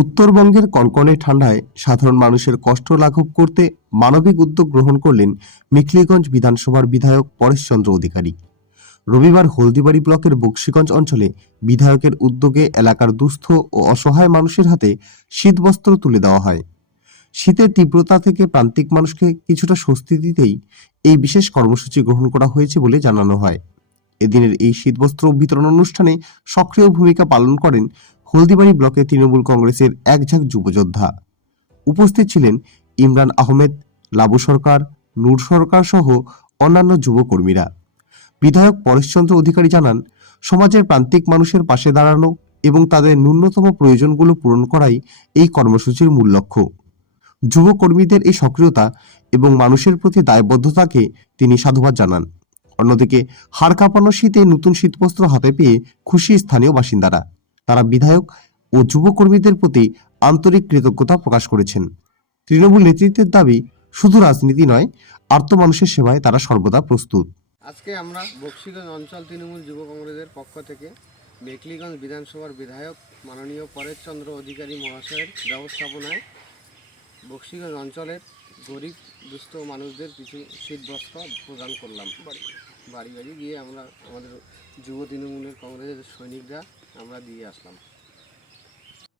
উত্তরবঙ্গের কনকনে ঠান্ডায় সাধারণ মানুষের কষ্ট লাঘব করতে মানবিক উদ্যোগ গ্রহণ করলেন মেখলিগঞ্জ বিধানসভার বিধায়ক পরেশচন্দ্র অধিকারী। রবিবার হলদিবাড়ি ব্লকের বক্সিগঞ্জ অঞ্চলে বিধায়কের উদ্যোগে এলাকার দুস্থ ও অসহায় মানুষের হাতে শীতবস্ত্র তুলে দেওয়া হয়। শীতের তীব্রতা থেকে প্রান্তিক মানুষকে কিছুটা স্বস্তি দিতেই এই বিশেষ কর্মসূচি গ্রহণ করা হয়েছে বলে জানানো হয়। এদিনের এই শীতবস্ত্র বিতরণ অনুষ্ঠানে সক্রিয় ভূমিকা পালন করেন হলদিবাড়ি ব্লকের তৃণমূল কংগ্রেসের একঝাঁক যুবযোদ্ধা। উপস্থিত ছিলেন ইমরান আহমেদ, লাবু সরকার, নূর সরকার সহ অন্যান্য যুবকর্মীরা। বিধায়ক পরেশচন্দ্র অধিকারী জানান, সমাজের প্রান্তিক মানুষের পাশে দাঁড়ানো এবং তাদের ন্যূনতম প্রয়োজনগুলো পূরণ করাই এই কর্মসূচির মূল লক্ষ্য। যুবকর্মীদের এই সক্রিয়তা এবং মানুষের প্রতি দায়বদ্ধতাকে তিনি সাধুবাদ জানান। অন্যদিকে, হাড় কাঁপানো শীতে নতুন শীতবস্ত্র হাতে পেয়ে খুশি স্থানীয় বাসিন্দারা। তারা বিধায়ক ও যুবকর্মীদের প্রতি আন্তরিক কৃতজ্ঞতা প্রকাশ করেছেন। তৃণমূল নেতৃত্বের দাবি শুধু রাজনীতি নয়, আর্ত মানুষের সেবায় তারা সর্বদা প্রস্তুত। আজকে আমরা বক্সিগঞ্জ অঞ্চল তৃণমূল যুব কংগ্রেসের পক্ষ থেকে মেকলিগঞ্জ বিধানসভার বিধায়ক মাননীয় পরেশচন্দ্র অধিকারী মহাশয়ের ব্যবস্থাপনায় বক্সিগঞ্জ অঞ্চলের গরিব, দুস্থ মানুষদের কিছু শীতবস্ত্র প্রদান করলাম। বাড়ি বাড়ি গিয়ে আমরা আমাদের যুব তৃণমূলের কংগ্রেসের সৈনিকরা আমরা দিয়ে আসলাম।